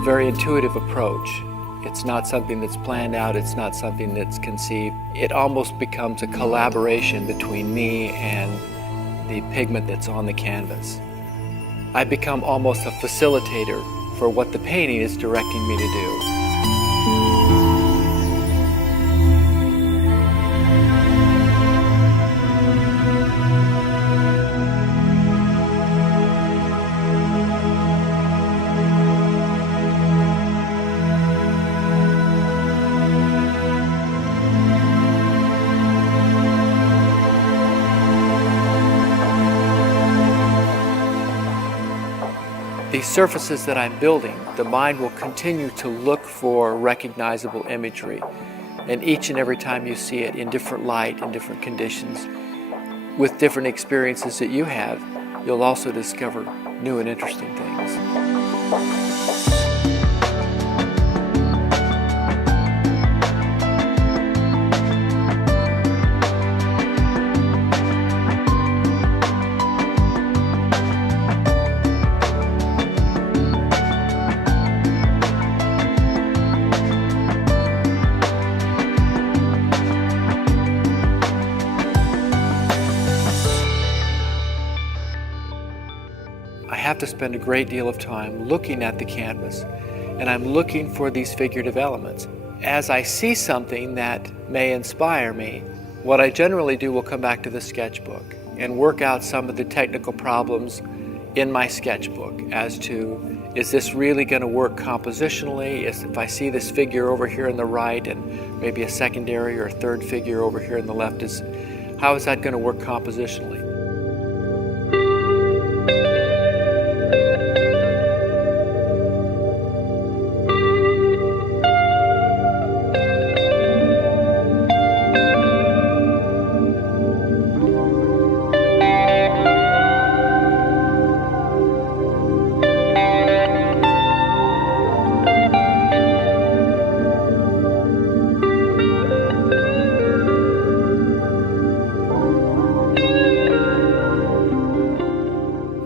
a very intuitive approach. It's not something that's planned out, it's not something that's conceived. It almost becomes a collaboration between me and the pigment that's on the canvas. I become almost a facilitator for what the painting is directing me to do. These surfaces that I'm building, the mind will continue to look for recognizable imagery. And each and every time you see it in different light, in different conditions, with different experiences that you have, you'll also discover new and interesting things. I have to spend a great deal of time looking at the canvas, and I'm looking for these figurative elements. As I see something that may inspire me, what I generally do will come back to the sketchbook and work out some of the technical problems in my sketchbook as to, is this really going to work compositionally? If I see this figure over here on the right and maybe a secondary or a third figure over here on the left, how is that going to work compositionally?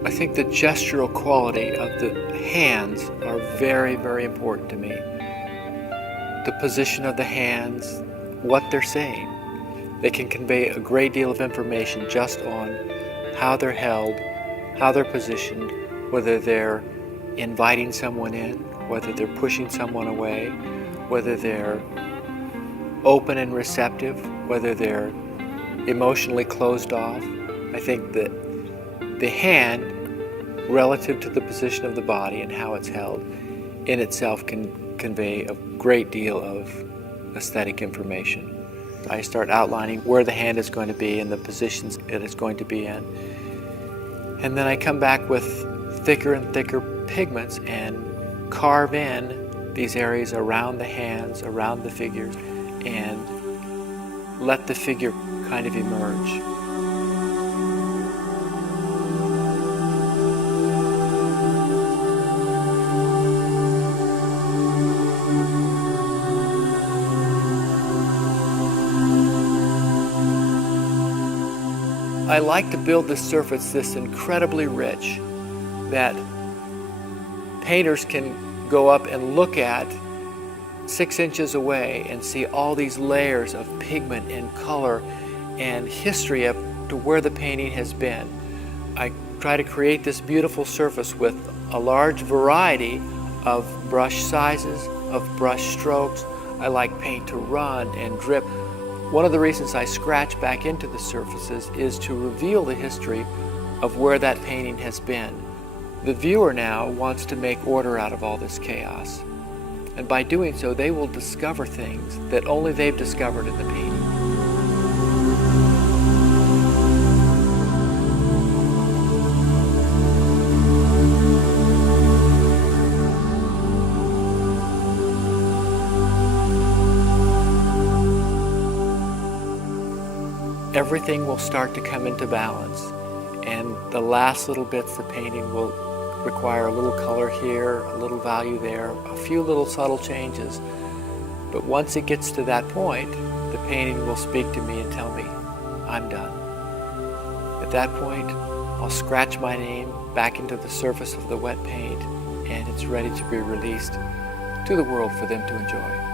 I think the gestural quality of the hands are very, very important to me. The position of the hands, what they're saying. They can convey a great deal of information just on how they're held, how they're positioned, whether they're inviting someone in, whether they're pushing someone away, whether they're open and receptive, whether they're emotionally closed off. I think that the hand, relative to the position of the body and how it's held, in itself can convey a great deal of aesthetic information. I start outlining where the hand is going to be and the positions it is going to be in. And then I come back with thicker and thicker pigments and carve in these areas around the hands, around the figures, and let the figure kind of emerge. I like to build this surface this incredibly rich that painters can go up and look at 6 inches away and see all these layers of pigment and color and history up to where the painting has been. I try to create this beautiful surface with a large variety of brush sizes, of brush strokes. I like paint to run and drip. One of the reasons I scratch back into the surfaces is to reveal the history of where that painting has been. The viewer now wants to make order out of all this chaos. And by doing so, they will discover things that only they've discovered in the painting. Everything will start to come into balance, and the last little bits of painting will require a little color here, a little value there, a few little subtle changes. But once it gets to that point, the painting will speak to me and tell me, I'm done. At that point, I'll scratch my name back into the surface of the wet paint, and it's ready to be released to the world for them to enjoy.